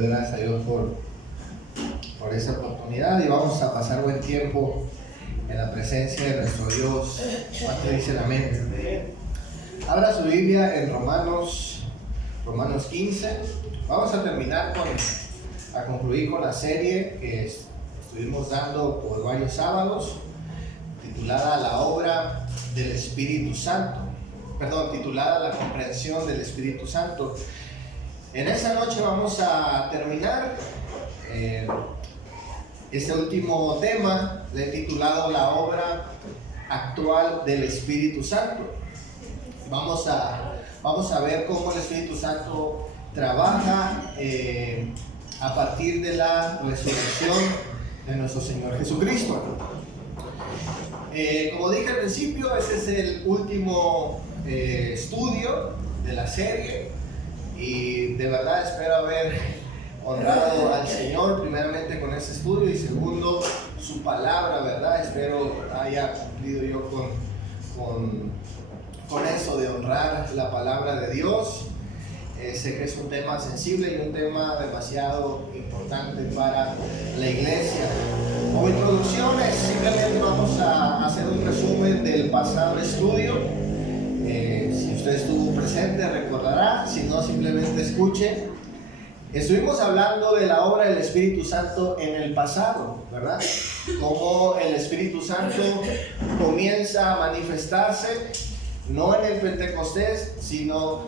doy gracias a Dios por esa oportunidad y vamos a pasar buen tiempo en la presencia de nuestro Dios. ¿Cuánto dice la mente? Abra su Biblia en Romanos 15. Vamos a terminar a concluir con la serie que estuvimos dando por varios sábados, titulada La obra del Espíritu Santo. Titulada La comprensión del Espíritu Santo. En esta noche vamos a terminar este último tema, le he titulado La obra actual del Espíritu Santo. Vamos a ver cómo el Espíritu Santo trabaja a partir de la resurrección de nuestro Señor Jesucristo. Como dije al principio, este es el último estudio de la serie y de verdad espero haber honrado al Señor primeramente con este estudio y segundo su palabra, ¿verdad? Espero haya cumplido yo con eso de honrar la palabra de Dios. Sé que es un tema sensible y un tema demasiado importante para la iglesia. Como introducciones, simplemente vamos a hacer un resumen del pasado estudio. Si usted estuvo presente recordará, si no simplemente escuche. Estuvimos hablando de la obra del Espíritu Santo en el pasado, ¿verdad? Cómo el Espíritu Santo comienza a manifestarse no en el Pentecostés, sino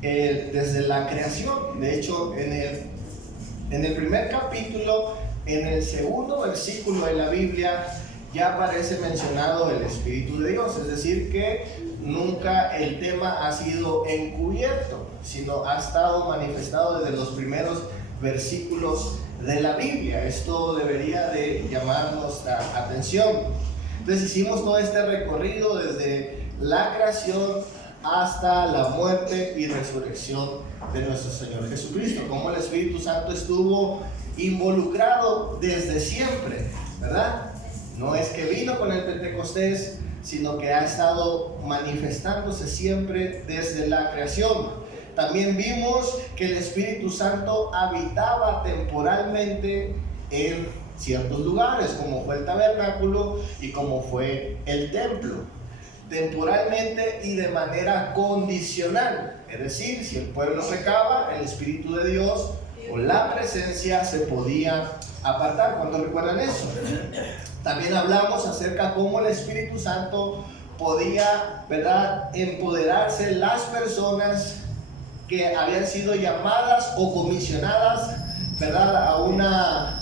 desde la creación. De hecho, en el primer capítulo, en el segundo versículo de la Biblia, ya aparece mencionado el Espíritu de Dios, es decir, que nunca el tema ha sido encubierto, sino ha estado manifestado desde los primeros versículos de la Biblia. Esto debería de llamar nuestra atención. Entonces hicimos todo este recorrido desde la creación hasta la muerte y resurrección de nuestro Señor Jesucristo, cómo el Espíritu Santo estuvo involucrado desde siempre, ¿verdad? No es que vino con el Pentecostés, sino que ha estado manifestándose siempre desde la creación. También vimos que el Espíritu Santo habitaba temporalmente en ciertos lugares, como fue el tabernáculo y como fue el templo. Temporalmente y de manera condicional, es decir, si el pueblo pecaba, el Espíritu de Dios o la presencia se podía apartar. ¿Cuándo recuerdan eso? También hablamos acerca de cómo el Espíritu Santo podía, ¿verdad?, empoderarse las personas que habían sido llamadas o comisionadas, ¿verdad?,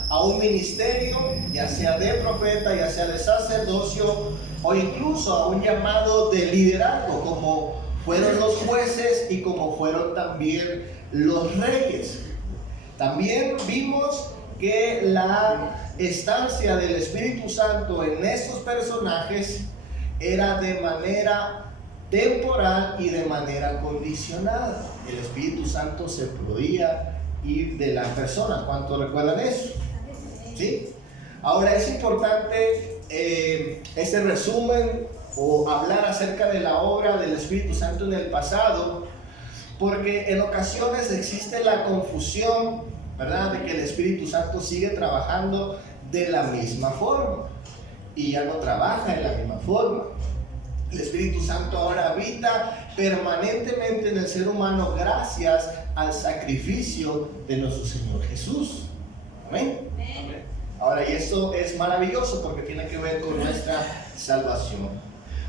a un ministerio, ya sea de profeta, ya sea de sacerdocio, o incluso a un llamado de liderazgo, como fueron los jueces y como fueron también los reyes. También vimos que la estancia del Espíritu Santo en estos personajes era de manera temporal y de manera condicionada. El Espíritu Santo se podía ir de la persona. ¿Cuántos recuerdan eso? ¿Sí? Ahora es importante este resumen o hablar acerca de la obra del Espíritu Santo en el pasado, porque en ocasiones existe la confusión, ¿verdad?, de que el Espíritu Santo sigue trabajando de la misma forma y ya no trabaja de la misma forma. El Espíritu Santo ahora habita permanentemente en el ser humano gracias al sacrificio de nuestro Señor Jesús. Amén. Amén. Ahora, y esto es maravilloso porque tiene que ver con nuestra salvación.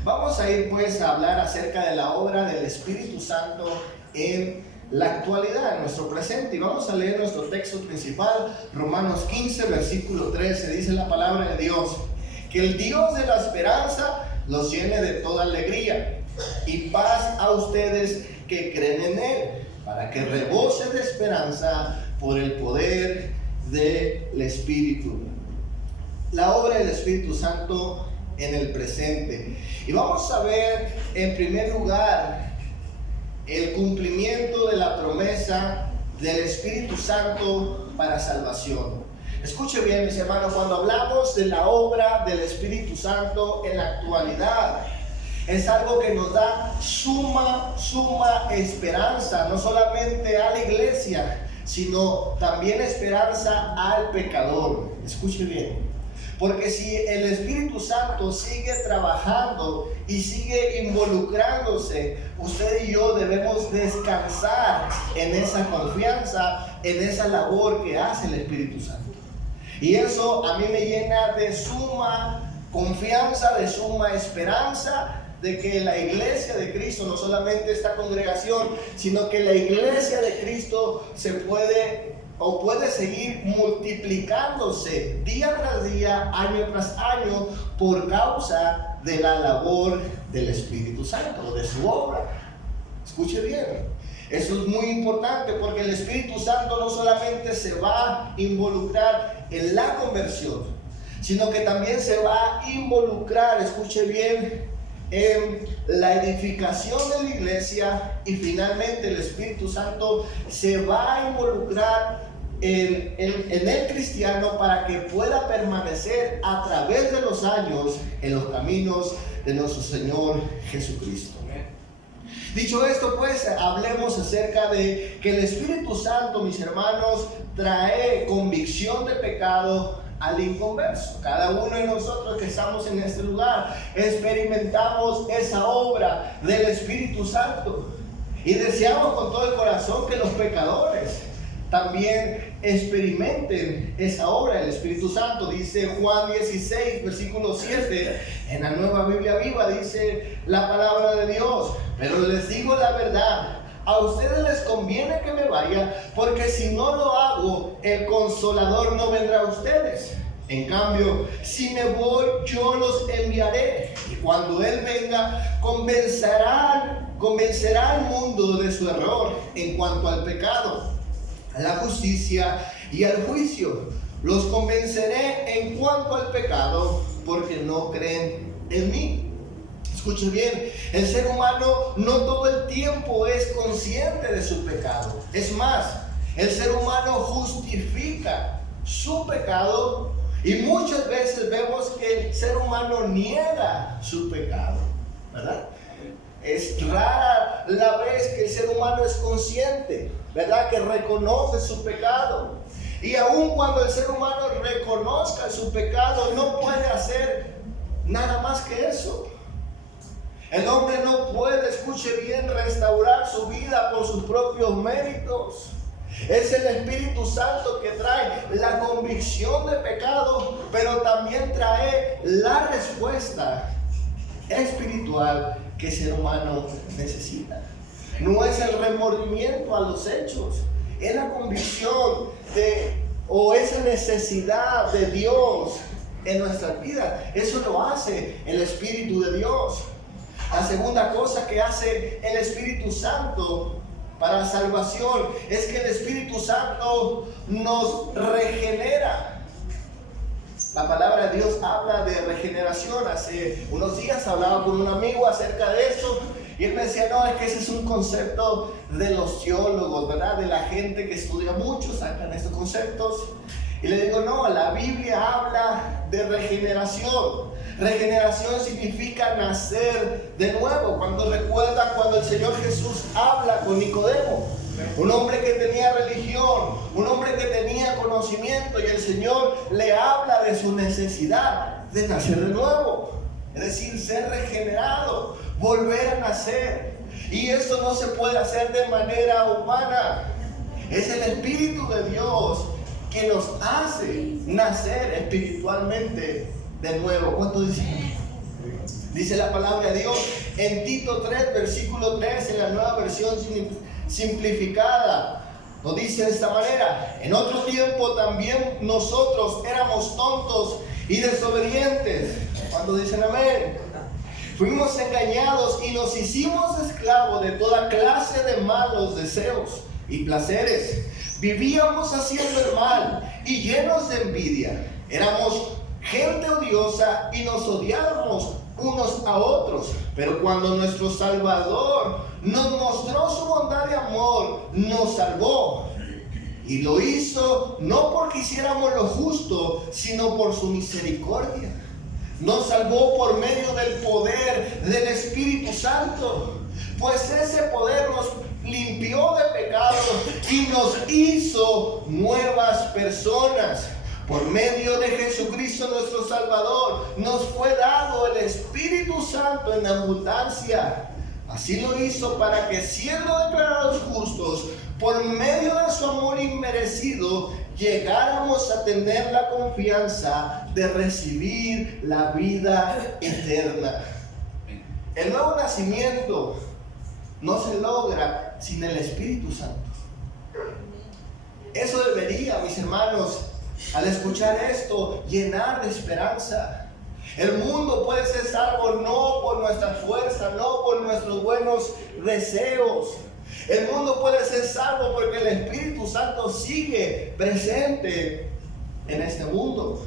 Vamos a ir pues a hablar acerca de la obra del Espíritu Santo en la actualidad, en nuestro presente, y vamos a leer nuestro texto principal, Romanos 15, versículo 13. Dice la palabra de Dios: que el Dios de la esperanza los llene de toda alegría y paz a ustedes que creen en Él, para que rebosen de esperanza por el poder del Espíritu. La obra del Espíritu Santo en el presente. Y vamos a ver en primer lugar el cumplimiento de la promesa del Espíritu Santo para salvación. Escuche bien, mis hermanos, cuando hablamos de la obra del Espíritu Santo en la actualidad, es algo que nos da suma esperanza, no solamente a la iglesia, sino también esperanza al pecador. Escuche bien. Porque si el Espíritu Santo sigue trabajando y sigue involucrándose, usted y yo debemos descansar en esa confianza, en esa labor que hace el Espíritu Santo. Y eso a mí me llena de suma confianza, de suma esperanza, de que la iglesia de Cristo, no solamente esta congregación, sino que la iglesia de Cristo se puede seguir multiplicándose día tras día, año tras año, por causa de la labor del Espíritu Santo, de su obra. Escuche bien, eso es muy importante, porque el Espíritu Santo no solamente se va a involucrar en la conversión, sino que también se va a involucrar, escuche bien, en la edificación de la iglesia, y finalmente el Espíritu Santo se va a involucrar en el cristiano para que pueda permanecer a través de los años en los caminos de nuestro Señor Jesucristo. Dicho esto, pues hablemos acerca de que el Espíritu Santo, mis hermanos, trae convicción de pecado al inconverso. Cada uno de nosotros que estamos en este lugar experimentamos esa obra del Espíritu Santo, y deseamos con todo el corazón que los pecadores también experimenten esa obra del Espíritu Santo. Dice Juan 16, versículo 7, en la Nueva Biblia Viva, dice la palabra de Dios: pero les digo la verdad, a ustedes les conviene que me vaya, porque si no lo hago, el Consolador no vendrá a ustedes. En cambio, si me voy, yo los enviaré, y cuando Él venga, convencerá al mundo de su error en cuanto al pecado, a la justicia y al juicio. Los convenceré en cuanto al pecado, porque no creen en mí. Escuche bien, el ser humano no todo el tiempo es consciente de su pecado. Es más, el ser humano justifica su pecado, y muchas veces vemos que el ser humano niega su pecado, ¿verdad? Es rara la vez que el ser humano es consciente, ¿verdad?, que reconoce su pecado. Y aun cuando el ser humano reconozca su pecado, no puede hacer nada más que eso. El hombre no puede, escuche bien, restaurar su vida por sus propios méritos. Es el Espíritu Santo que trae la convicción de pecado, pero también trae la respuesta espiritual que el ser humano necesita. No es el remordimiento a los hechos, es la convicción o esa necesidad de Dios en nuestras vidas. Eso lo hace el Espíritu de Dios. La segunda cosa que hace el Espíritu Santo para salvación es que el Espíritu Santo nos regenera. La palabra de Dios habla de regeneración. Hace unos días hablaba con un amigo acerca de eso, y él me decía: no, es que ese es un concepto de los teólogos, ¿verdad?, de la gente que estudia mucho, sacan estos conceptos. Y le digo: no, la Biblia habla de regeneración. Regeneración significa nacer de nuevo. Cuando recuerdan cuando el Señor Jesús habla con Nicodemo, un hombre que tenía religión, un hombre que tenía conocimiento, y el Señor le habla de su necesidad de nacer de nuevo, es decir, ser regenerado, volver a nacer. Y esto no se puede hacer de manera humana. Es el Espíritu de Dios que nos hace nacer espiritualmente de nuevo. ¿Cuánto dicen? Dice la palabra de Dios en Tito 3, versículo 3, en la Nueva Versión Simplificada. Nos dice de esta manera: en otro tiempo también nosotros éramos tontos y desobedientes. ¿Cuánto dicen amén? Fuimos engañados y nos hicimos esclavos de toda clase de malos deseos y placeres. Vivíamos haciendo el mal y llenos de envidia. Éramos gente odiosa y nos odiábamos unos a otros. Pero cuando nuestro Salvador nos mostró su bondad y amor, nos salvó. Y lo hizo no porque hiciéramos lo justo, sino por su misericordia. Nos salvó por medio del poder del Espíritu Santo. Pues ese poder nos limpió de pecado y nos hizo nuevas personas. Por medio de Jesucristo nuestro Salvador, nos fue dado el Espíritu Santo en abundancia. Así lo hizo para que, siendo declarados justos, por medio de su amor inmerecido, llegáramos a tener la confianza de recibir la vida eterna. El nuevo nacimiento no se logra sin el Espíritu Santo. Eso debería, mis hermanos, al escuchar esto, llenar de esperanza. El mundo puede ser salvo no por nuestra fuerza, no por nuestros buenos deseos. El mundo puede ser salvo porque el Espíritu Santo sigue presente en este mundo.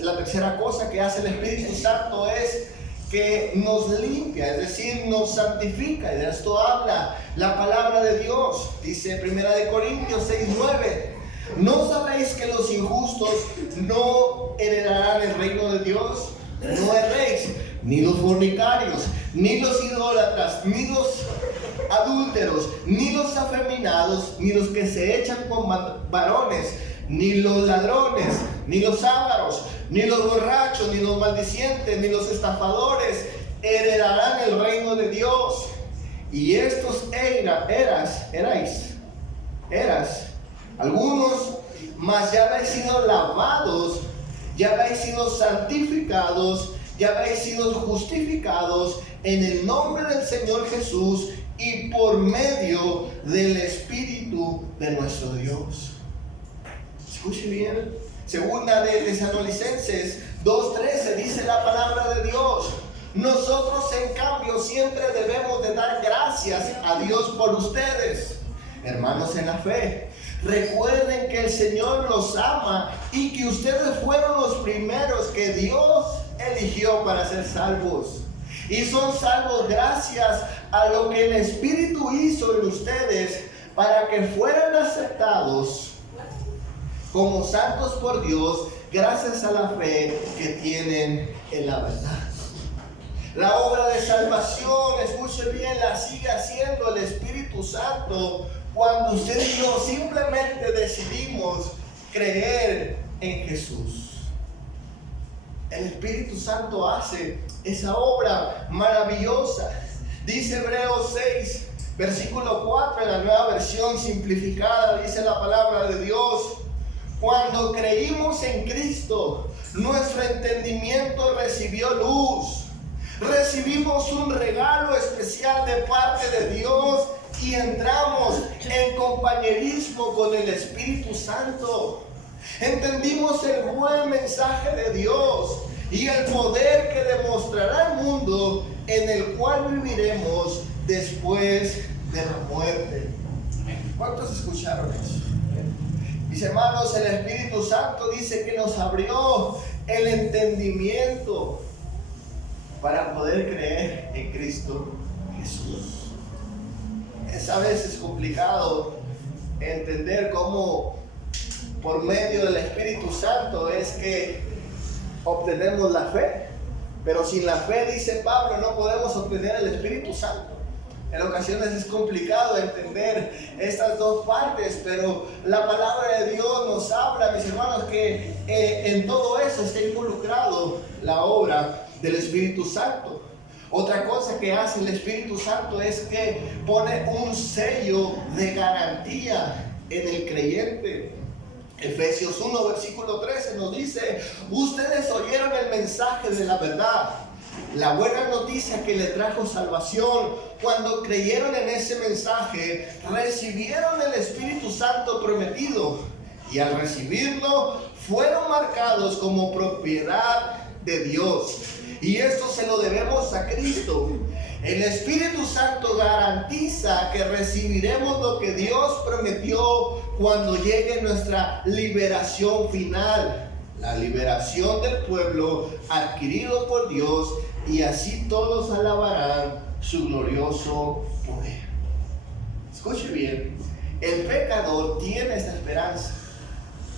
La tercera cosa que hace el Espíritu Santo es que nos limpia, es decir, nos santifica. Y de esto habla la palabra de Dios. Dice 1 Corintios 6:9. ¿No sabéis que los injustos no heredarán el reino de Dios? No erréis, ni los fornicarios, ni los idólatras, ni los adúlteros, ni los afeminados, ni los que se echan con varones, ni los ladrones, ni los ávaros, ni los borrachos, ni los maldicientes, ni los estafadores heredarán el reino de Dios. Y estos eras algunos, mas ya habéis sido lavados, ya habéis sido santificados, ya habéis sido justificados en el nombre del Señor Jesús y por medio del Espíritu de nuestro Dios. Escuche bien. Segunda de Tesalonicenses 2:13 dice la palabra de Dios: nosotros en cambio siempre debemos de dar gracias a Dios por ustedes, hermanos en la fe. Recuerden que el Señor los ama y que ustedes fueron los primeros que Dios eligió para ser salvos. Y son salvos gracias a lo que el Espíritu hizo en ustedes para que fueran aceptados como santos por Dios, gracias a la fe que tienen en la verdad. La obra de salvación, escuche bien, la sigue haciendo el Espíritu Santo cuando usted y yo simplemente decidimos creer en Jesús. El Espíritu Santo hace esa obra maravillosa. Dice Hebreos 6, versículo 4, en la Nueva Versión Simplificada, dice la palabra de Dios: cuando creímos en Cristo, nuestro entendimiento recibió luz. Recibimos un regalo especial de parte de Dios y entramos en compañerismo con el Espíritu Santo. Entendimos el buen mensaje de Dios y el poder que demostrará al mundo en el cual viviremos después de la muerte. ¿Cuántos escucharon eso? Mis hermanos, el Espíritu Santo dice que nos abrió el entendimiento para poder creer en Cristo Jesús. Es a veces complicado entender cómo por medio del Espíritu Santo es que obtenemos la fe, pero sin la fe, dice Pablo, no podemos obtener el Espíritu Santo. En ocasiones es complicado entender estas dos partes, pero la palabra de Dios nos habla, mis hermanos, que en todo eso está involucrado la obra del Espíritu Santo. Otra cosa que hace el Espíritu Santo es que pone un sello de garantía en el creyente. Efesios 1, versículo 13 nos dice: ustedes oyeron el mensaje de la verdad, la buena noticia que le trajo salvación. Cuando creyeron en ese mensaje, recibieron el Espíritu Santo prometido, y al recibirlo fueron marcados como propiedad de Dios. Y esto se lo debemos a Cristo. El Espíritu Santo garantiza que recibiremos lo que Dios prometió cuando llegue nuestra liberación final, la liberación del pueblo adquirido por Dios, y así todos alabarán su glorioso poder. Escuche bien, el pecador tiene esta esperanza,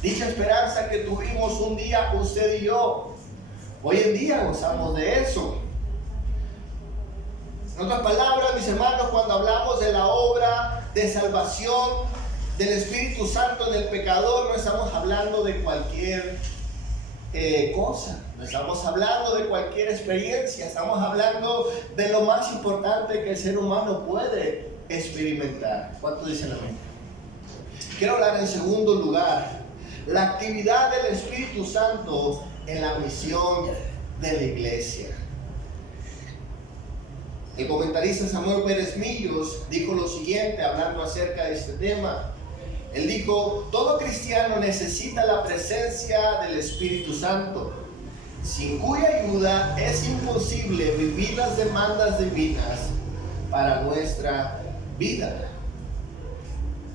dicha esperanza que tuvimos un día usted y yo. Hoy en día gozamos de eso. En otras palabras, mis hermanos, cuando hablamos de la obra de salvación del Espíritu Santo en el pecador, no estamos hablando de cualquier cosa, no estamos hablando de cualquier experiencia, estamos hablando de lo más importante que el ser humano puede experimentar. ¿Cuántos dicen amén? Quiero hablar en segundo lugar, la actividad del Espíritu Santo en la misión de la iglesia. El comentarista Samuel Pérez Millos dijo lo siguiente hablando acerca de este tema. Él dijo: todo cristiano necesita la presencia del Espíritu Santo, sin cuya ayuda es imposible vivir las demandas divinas para nuestra vida.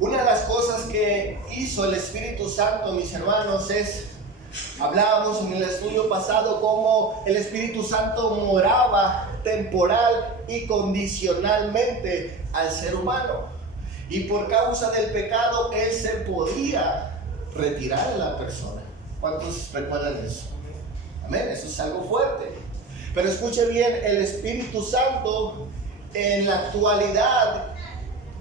Una de las cosas que hizo el Espíritu Santo, mis hermanos, es, hablábamos en el estudio pasado, cómo el Espíritu Santo moraba temporal y condicionalmente al ser humano. Y por causa del pecado, Él se podía retirar de la persona. ¿Cuántos recuerdan eso? Amén, eso es algo fuerte. Pero escuche bien, el Espíritu Santo en la actualidad,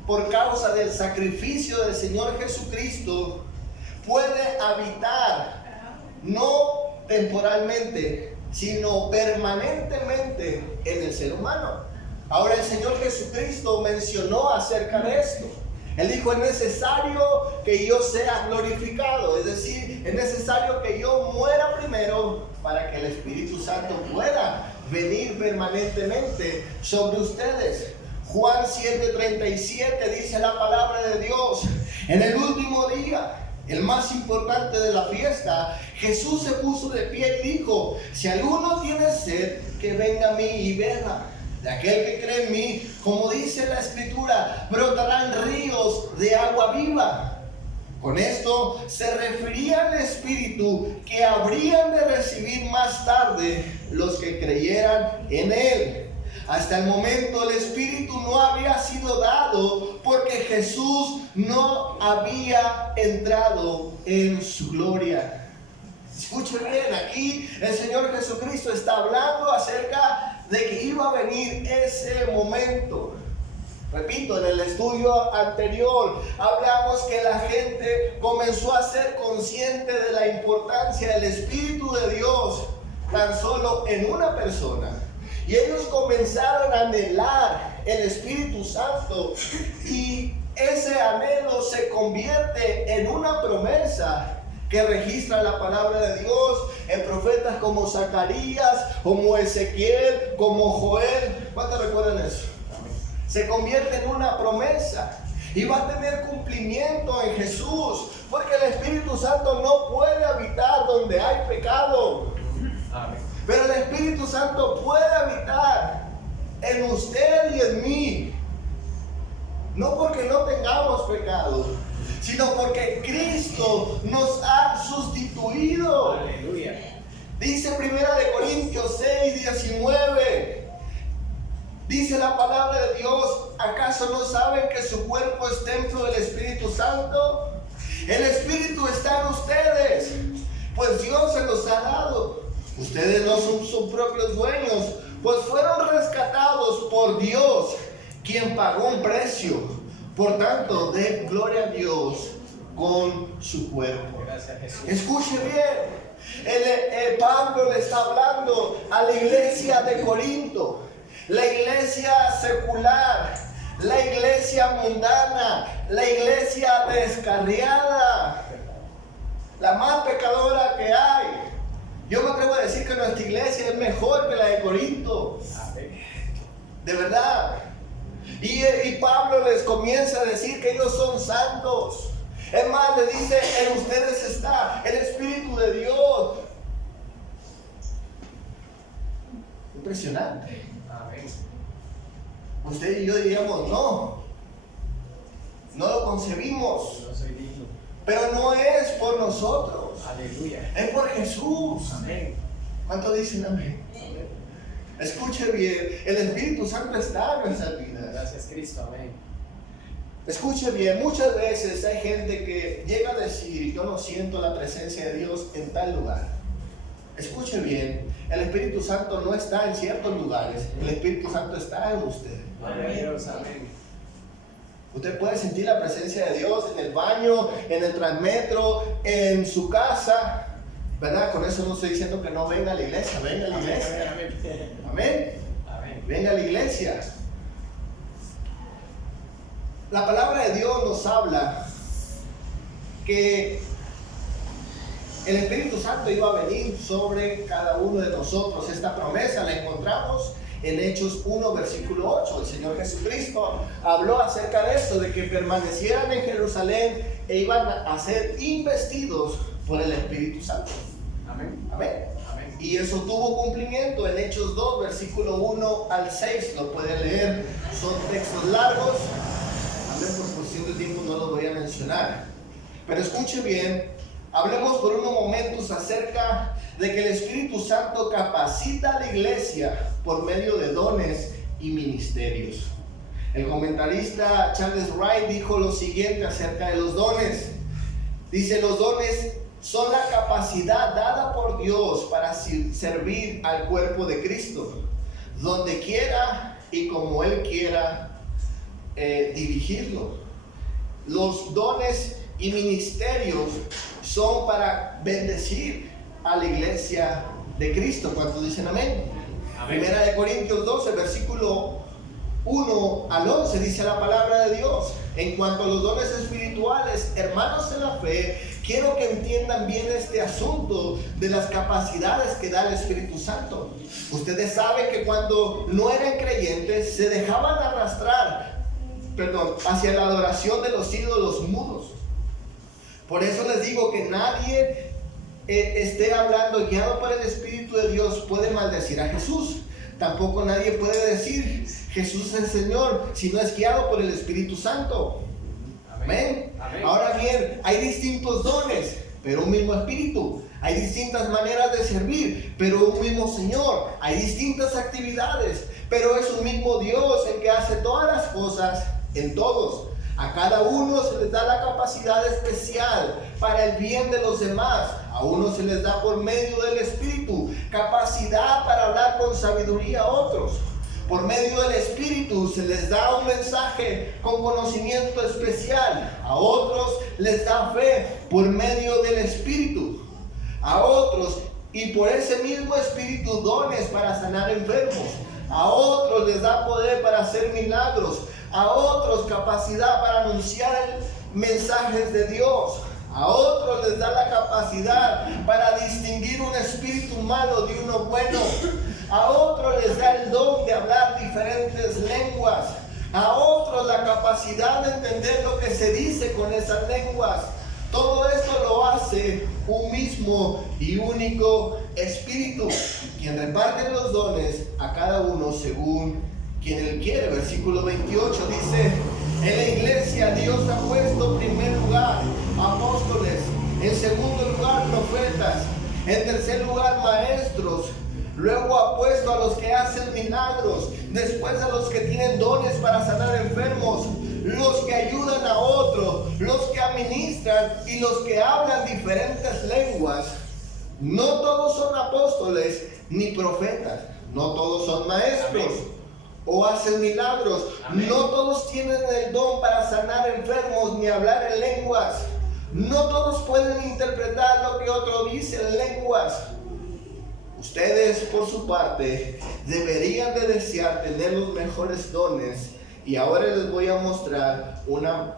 por causa del sacrificio del Señor Jesucristo, puede habitar, no temporalmente, sino permanentemente en el ser humano. Ahora el Señor Jesucristo mencionó acerca de esto. Él dijo: es necesario que yo sea glorificado, es decir, es necesario que yo muera primero para que el Espíritu Santo pueda venir permanentemente sobre ustedes. Juan 7:37 dice la palabra de Dios: en el último día, el más importante de la fiesta, Jesús se puso de pie y dijo: si alguno tiene sed, que venga a mí y beba. De aquel que cree en mí, como dice la Escritura, brotarán ríos de agua viva. Con esto se refería al Espíritu que habrían de recibir más tarde los que creyeran en Él. Hasta el momento el Espíritu no había sido dado porque Jesús no había entrado en su gloria. Escuchen bien, aquí el Señor Jesucristo está hablando acerca de que iba a venir ese momento. Repito, en el estudio anterior hablamos que la gente comenzó a ser consciente de la importancia del Espíritu de Dios tan solo en una persona. Y ellos comenzaron a anhelar el Espíritu Santo, y ese anhelo se convierte en una promesa que registra la palabra de Dios en profetas como Zacarías, como Ezequiel, como Joel. ¿Cuántos recuerdan eso? Se convierte en una promesa y va a tener cumplimiento en Jesús, porque el Espíritu Santo no puede habitar donde hay pecado. Amén. Pero el Espíritu Santo puede habitar en usted y en mí, no porque no tengamos pecado, sino porque Cristo nos ha sustituido. Aleluya. Dice 1 Corintios 6:19. Dice la palabra de Dios: ¿acaso no saben que su cuerpo es templo del Espíritu Santo? El Espíritu está en ustedes, pues Dios se los ha dado. Ustedes no son sus propios dueños, pues fueron rescatados por Dios, quien pagó un precio. Por tanto, den gloria a Dios con su cuerpo. Gracias, Jesús. Escuche bien, Pablo le está hablando a la iglesia de Corinto, la iglesia secular, la iglesia mundana, la iglesia descarriada, la más pecadora que hay. Yo me atrevo a decir que nuestra iglesia es mejor que la de Corinto. De verdad. Y Pablo les comienza a decir que ellos son santos. Es más, le dice: en ustedes está el Espíritu de Dios. Impresionante. Amén. Usted y yo diríamos: no lo concebimos. No soy digno. Pero no es por nosotros. Aleluya. Es por Jesús. Amén. ¿Cuántos dicen amén? Amén. Escuche bien, el Espíritu Santo está en nuestra vida. Gracias, Cristo. Amén. Escuche bien, muchas veces hay gente que llega a decir: yo no siento la presencia de Dios en tal lugar. Escuche bien, el Espíritu Santo no está en ciertos lugares, el Espíritu Santo está en usted. Amén. Usted puede sentir la presencia de Dios en el baño, en el transmetro, en su casa, ¿verdad? Con eso no estoy diciendo que no venga a la iglesia, venga a la iglesia. Amén. Venga a la iglesia. La palabra de Dios nos habla que el Espíritu Santo iba a venir sobre cada uno de nosotros. Esta promesa la encontramos en Hechos 1, versículo 8. El Señor Jesucristo habló acerca de esto, de que permanecieran en Jerusalén e iban a ser investidos por el Espíritu Santo. Amén. Amén. Y eso tuvo cumplimiento en Hechos 2, versículo 1 al 6. Lo pueden leer, son textos largos. Amén, por cuestión de tiempo no los voy a mencionar. Pero escuche bien, hablemos por unos momentos acerca de que el Espíritu Santo capacita a la iglesia por medio de dones y ministerios. El comentarista Charles Wright dijo lo siguiente acerca de los dones. Dice, los dones son la capacidad dada por Dios para servir al cuerpo de Cristo, donde quiera y como Él quiera dirigirlo. Los dones y ministerios son para bendecir a la iglesia de Cristo. ¿Cuántos dicen amén? Primera de Corintios 12, versículo 1 al 11, dice la palabra de Dios: en cuanto a los dones espirituales, hermanos en la fe, quiero que entiendan bien este asunto de las capacidades que da el Espíritu Santo. Ustedes saben que cuando no eran creyentes se dejaban arrastrar hacia la adoración de los ídolos mudos. Por eso les digo que nadie esté hablando guiado por el Espíritu de Dios puede maldecir a Jesús. Tampoco nadie puede decir Jesús es el Señor si no es guiado por el Espíritu Santo. Amén. Amén. Ahora bien, hay distintos dones, pero un mismo Espíritu. Hay distintas maneras de servir, pero un mismo Señor. Hay distintas actividades, pero es un mismo Dios el que hace todas las cosas en todos. A cada uno se les da la capacidad especial para el bien de los demás. A uno se les da por medio del Espíritu capacidad para hablar con sabiduría a otros. Por medio del Espíritu se les da un mensaje con conocimiento especial. A otros les da fe por medio del Espíritu. A otros, y por ese mismo Espíritu, dones para sanar enfermos. A otros les da poder para hacer milagros. A otros capacidad para anunciar mensajes de Dios. A otros les da la capacidad para distinguir un espíritu malo de uno bueno. A otros les da el don de hablar diferentes lenguas. A otros la capacidad de entender lo que se dice con esas lenguas. Todo esto lo hace un mismo y único Espíritu, quien reparte los dones a cada uno según quien Él quiere. Versículo 28 dice: en la iglesia Dios ha puesto en primer lugar apóstoles, en segundo lugar profetas, en tercer lugar maestros, luego ha puesto a los que hacen milagros, después a los que tienen dones para sanar enfermos, los que ayudan a otros, los que administran y los que hablan diferentes lenguas. No todos son apóstoles ni profetas, no todos son maestros. Amén. O hacen milagros. Amén. No todos tienen el don para sanar enfermos ni hablar en lenguas. No todos pueden interpretar lo que otro dice en lenguas. Ustedes, por su parte, deberían de desear tener los mejores dones. Y ahora les voy a mostrar una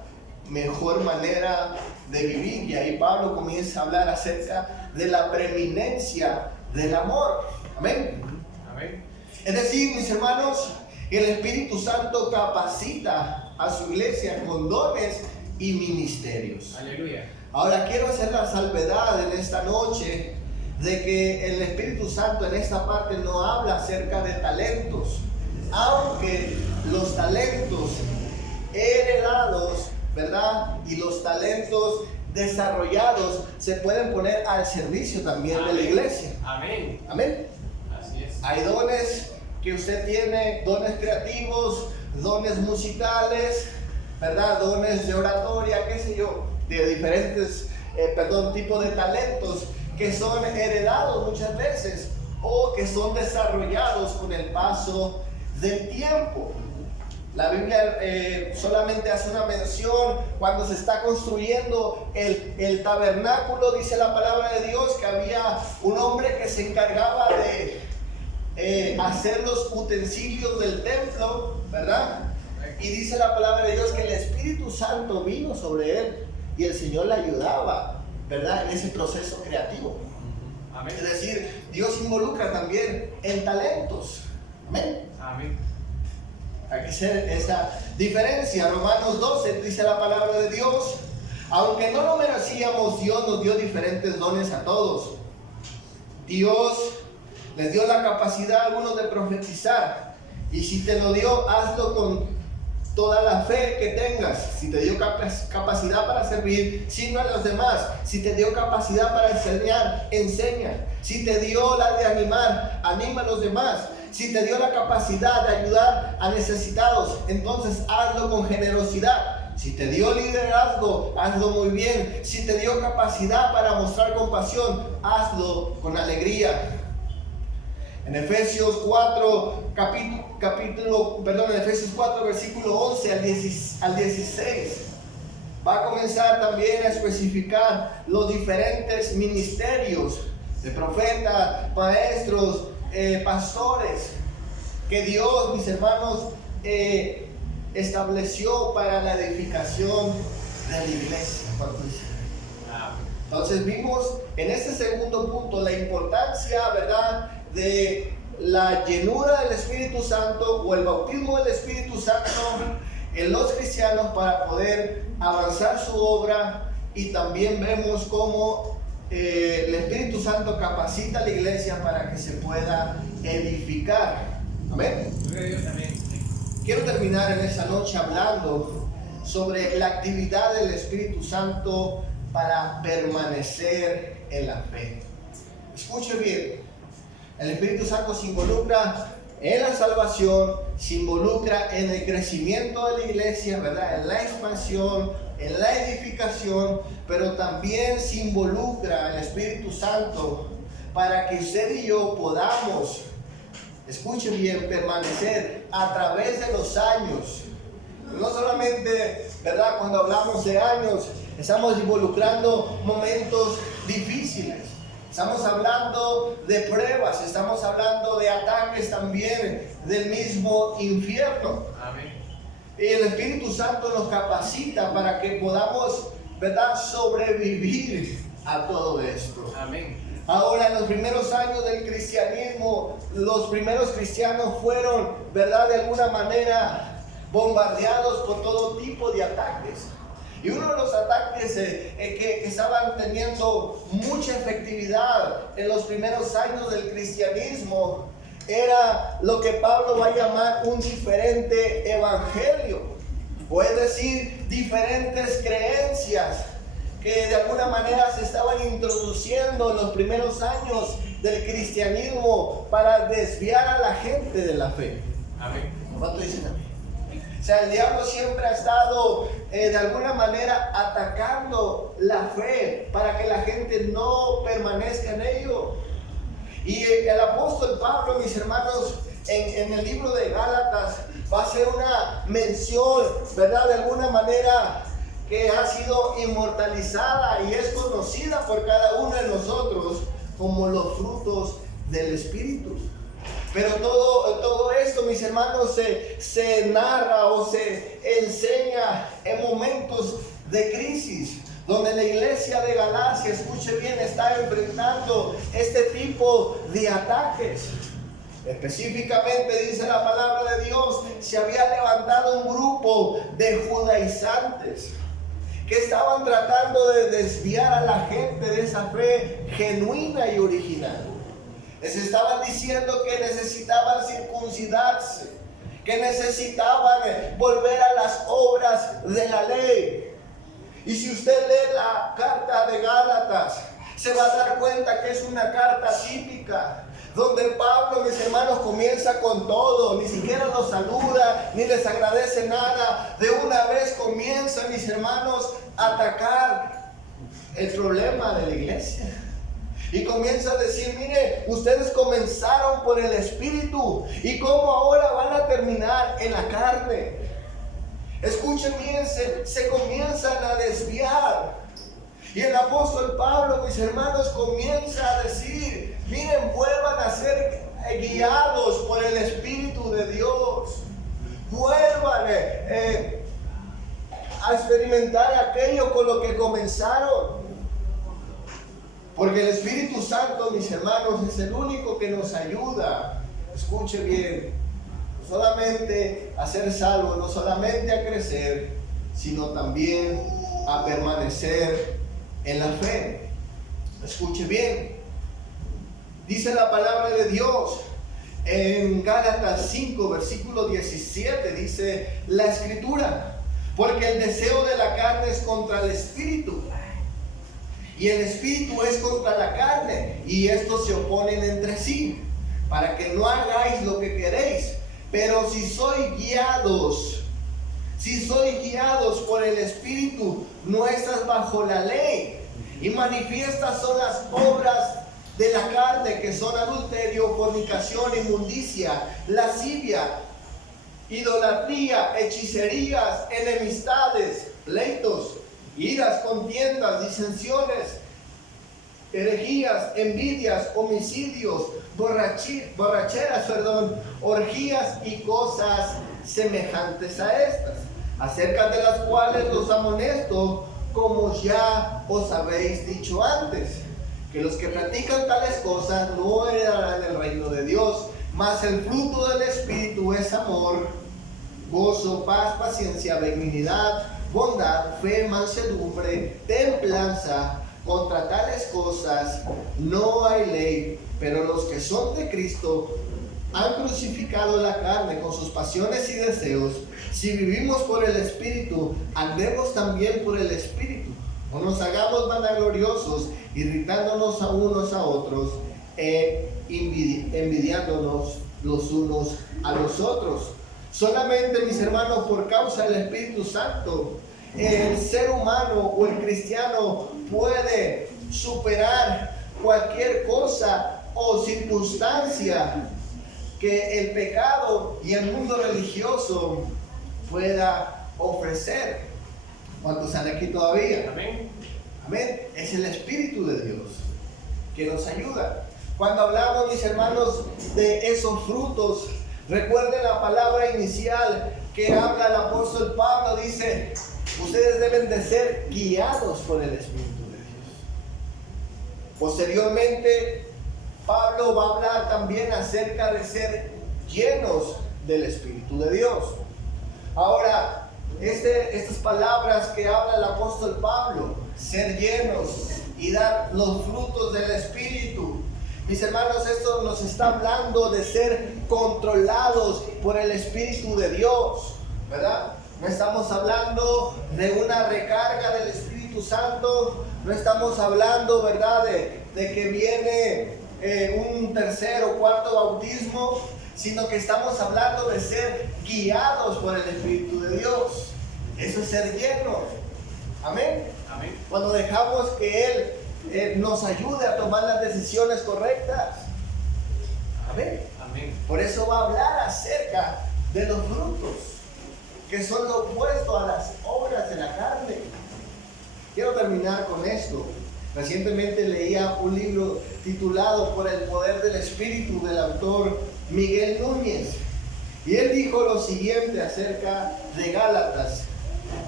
mejor manera de vivir. Y ahí Pablo comienza a hablar acerca de la preeminencia del amor. Amén. Amén. Es decir, mis hermanos, el Espíritu Santo capacita a su iglesia con dones y ministerios. Aleluya. Ahora quiero hacer la salvedad en esta noche de que el Espíritu Santo en esta parte no habla acerca de talentos, aunque los talentos heredados, ¿verdad? Y los talentos desarrollados se pueden poner al servicio también. Amén. De la iglesia. Amén. Amén. Así es. Hay dones que usted tiene, dones creativos, dones musicales, ¿verdad? Dones de oratoria, qué sé yo, de diferentes tipos de talentos que son heredados muchas veces o que son desarrollados con el paso del tiempo. La Biblia solamente hace una mención cuando se está construyendo el tabernáculo. Dice la palabra de Dios que había un hombre que se encargaba de hacer los utensilios del templo, ¿verdad? Y dice la palabra de Dios que el Espíritu Santo vino sobre él y el Señor le ayudaba, ¿verdad? En ese proceso creativo. Amén. Es decir, Dios involucra también en talentos. Amén. Amén. Hay que hacer esa diferencia. Romanos 12 dice la palabra de Dios: aunque no lo merecíamos, Dios nos dio diferentes dones a todos. Dios les dio la capacidad a algunos de profetizar. Y si te lo dio, hazlo con toda la fe que tengas. Si te dio capacidad para servir, sirve a los demás. Si te dio capacidad para enseñar, enseña. Si te dio la de animar, anima a los demás. Si te dio la capacidad de ayudar a necesitados, entonces hazlo con generosidad. Si te dio liderazgo, hazlo muy bien. Si te dio capacidad para mostrar compasión, hazlo con alegría. En Efesios 4, Efesios 4, versículo 11 al 16, va a comenzar también a especificar los diferentes ministerios de profetas, maestros, pastores, que Dios, mis hermanos, estableció para la edificación de la iglesia. Entonces vimos en este segundo punto la importancia, ¿verdad?, de la llenura del Espíritu Santo o el bautismo del Espíritu Santo en los cristianos para poder avanzar su obra. Y también vemos cómo el Espíritu Santo capacita a la iglesia para que se pueda edificar. Amén. Quiero terminar en esta noche hablando sobre la actividad del Espíritu Santo para permanecer en la fe. Escuche bien, el Espíritu Santo se involucra en la salvación, se involucra en el crecimiento de la iglesia, ¿verdad?, en la expansión, en la edificación, pero también se involucra el Espíritu Santo para que usted y yo podamos, escuche bien, permanecer a través de los años. No solamente, ¿verdad?, cuando hablamos de años, estamos involucrando momentos difíciles. Estamos hablando de pruebas, estamos hablando de ataques también del mismo infierno. Amén. Y el Espíritu Santo nos capacita para que podamos, ¿verdad?, sobrevivir a todo esto. Amén. Ahora, en los primeros años del cristianismo, los primeros cristianos fueron, ¿verdad?, de alguna manera bombardeados por todo tipo de ataques. Y uno de los ataques que estaban teniendo mucha efectividad en los primeros años del cristianismo era lo que Pablo va a llamar un diferente evangelio, o es decir, diferentes creencias que de alguna manera se estaban introduciendo en los primeros años del cristianismo para desviar a la gente de la fe. Amén. ¿Cuánto dicen amén? O sea, el diablo siempre ha estado de alguna manera atacando la fe para que la gente no permanezca en ello. Y el apóstol Pablo, mis hermanos, en el libro de Gálatas va a hacer una mención, ¿verdad?, de alguna manera que ha sido inmortalizada y es conocida por cada uno de nosotros como los frutos del Espíritu. Pero todo esto, mis hermanos, se narra o se enseña en momentos de crisis, donde la iglesia de Galacia, escuche bien, está enfrentando este tipo de ataques. Específicamente dice la palabra de Dios, se había levantado un grupo de judaizantes que estaban tratando de desviar a la gente de esa fe genuina y original. Les estaban diciendo que necesitaban circuncidarse, que necesitaban volver a las obras de la ley. Y si usted lee la carta de Gálatas, se va a dar cuenta que es una carta típica, donde Pablo, mis hermanos, comienza con todo, ni siquiera los saluda, ni les agradece nada. De una vez comienza, mis hermanos, a atacar el problema de la iglesia. Y comienza a decir, mire, ustedes comenzaron por el Espíritu y cómo ahora van a terminar en la carne. Escuchen bien, se comienzan a desviar. Y el apóstol Pablo, mis hermanos, comienza a decir, miren, vuelvan a ser guiados por el Espíritu de Dios. Vuelvan a experimentar aquello con lo que comenzaron. Porque el Espíritu Santo, mis hermanos, es el único que nos ayuda. Escuche bien, no solamente a ser salvos, no solamente a crecer, sino también a permanecer en la fe. Escuche bien, dice la palabra de Dios en Gálatas 5, versículo 17, dice la Escritura, porque el deseo de la carne es contra el Espíritu, y el Espíritu es contra la carne, y estos se oponen entre sí, para que no hagáis lo que queréis. Pero si sois guiados por el Espíritu, no estás bajo la ley. Y manifiestas son las obras de la carne, que son adulterio, fornicación, inmundicia, lascivia, idolatría, hechicerías, enemistades, pleitos, iras, contiendas, disensiones, herejías, envidias, homicidios, borracheras, orgías y cosas semejantes a estas, acerca de las cuales los amonesto, como ya os habéis dicho antes, que los que practican tales cosas no heredarán el reino de Dios. Mas el fruto del Espíritu es amor, gozo, paz, paciencia, benignidad, bondad, fe, mansedumbre, templanza. Contra tales cosas no hay ley. Pero los que son de Cristo han crucificado la carne con sus pasiones y deseos. Si vivimos por el Espíritu, andemos también por el Espíritu. No nos hagamos vanagloriosos, irritándonos a unos a otros, envidiándonos los unos a los otros. Solamente, mis hermanos, por causa del Espíritu Santo, el ser humano o el cristiano puede superar cualquier cosa o circunstancia que el pecado y el mundo religioso pueda ofrecer. ¿Cuántos están aquí todavía? Amén. Amén. Es el Espíritu de Dios que nos ayuda. Cuando hablamos, mis hermanos, de esos frutos, recuerden la palabra inicial que habla el apóstol Pablo. Dice, ustedes deben de ser guiados por el Espíritu de Dios. Posteriormente, Pablo va a hablar también acerca de ser llenos del Espíritu de Dios. Ahora, estas palabras que habla el apóstol Pablo, ser llenos y dar los frutos del Espíritu, mis hermanos, esto nos está hablando de ser controlados por el Espíritu de Dios, ¿verdad? No estamos hablando de una recarga del Espíritu Santo, no estamos hablando, ¿verdad?, de que viene un tercer o cuarto bautismo, sino que estamos hablando de ser guiados por el Espíritu de Dios. Eso es ser llenos. Amén. Amén. Cuando dejamos que Él nos ayude a tomar las decisiones correctas. Amén. Amén. Por eso va a hablar acerca de los frutos, que son lo opuesto a las obras de la carne. Quiero terminar con esto. Recientemente leía un libro titulado Por el poder del Espíritu, del autor Miguel Núñez. Y él dijo lo siguiente acerca de Gálatas.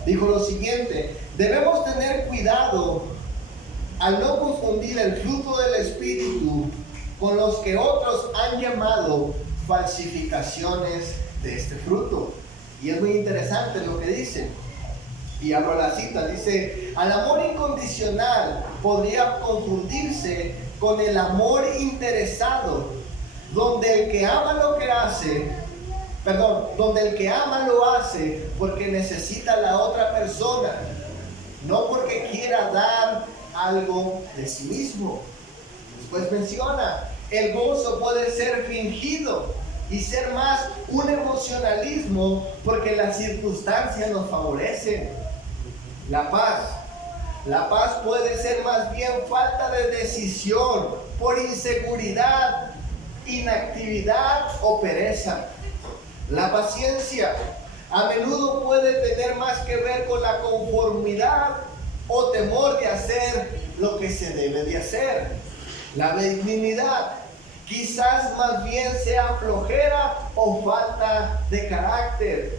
Dijo lo siguiente: debemos tener cuidado al no confundir el fruto del Espíritu con los que otros han llamado falsificaciones de este fruto. Y es muy interesante lo que dice. Y abro la cita, dice: al amor incondicional podría confundirse con el amor interesado, donde el que ama lo hace porque necesita a la otra persona, no porque quiera dar algo de sí mismo. Después menciona, el gozo puede ser fingido y ser más un emocionalismo porque las circunstancias nos favorecen. La paz La paz puede ser más bien falta de decisión por inseguridad, inactividad o pereza. La paciencia a menudo puede tener más que ver con la conformidad o temor de hacer lo que se debe de hacer. La benignidad quizás más bien sea flojera o falta de carácter.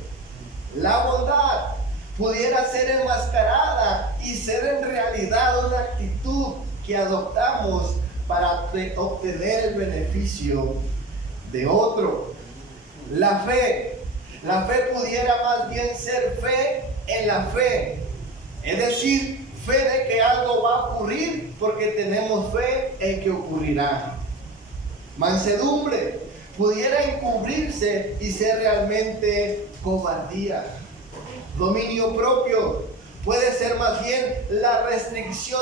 La bondad pudiera ser enmascarada y ser en realidad una actitud que adoptamos para obtener el beneficio de otro. La fe pudiera más bien ser fe en la fe, es decir, fe de que algo va a ocurrir porque tenemos fe en que ocurrirá. Mansedumbre pudiera encubrirse y ser realmente cobardía. Dominio propio puede ser más bien la restricción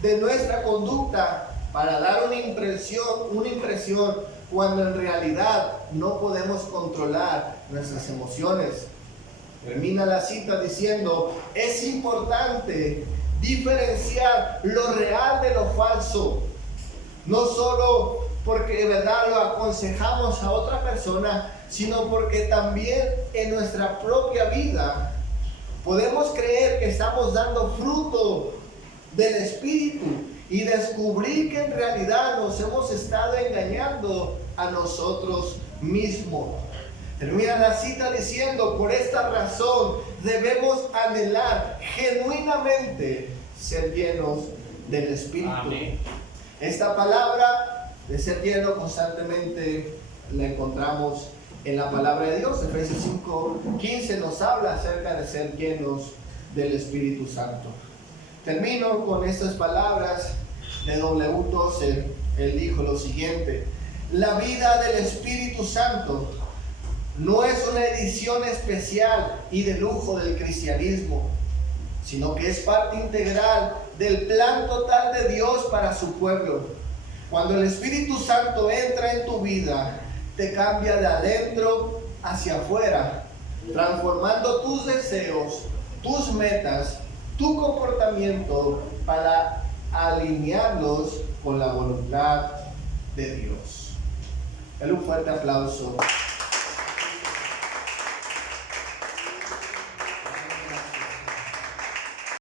de nuestra conducta para dar una impresión cuando en realidad no podemos controlar nuestras emociones. Termina la cita diciendo: es importante diferenciar lo real de lo falso, no solo porque de verdad lo aconsejamos a otra persona, sino porque también en nuestra propia vida podemos creer que estamos dando fruto del Espíritu y descubrir que en realidad nos hemos estado engañando a nosotros mismos. Termina la cita diciendo: por esta razón debemos anhelar genuinamente ser llenos del Espíritu. Amén. Esta palabra de ser lleno constantemente la encontramos en la palabra de Dios. Efesios 5:15 nos habla acerca de ser llenos del Espíritu Santo. Termino con estas palabras de W. Tozer. Él dijo lo siguiente: la vida del Espíritu Santo no es una edición especial y de lujo del cristianismo, sino que es parte integral del plan total de Dios para su pueblo. Cuando el Espíritu Santo entra en tu vida, te cambia de adentro hacia afuera, transformando tus deseos, tus metas, tu comportamiento para alinearlos con la voluntad de Dios. Dale un fuerte aplauso.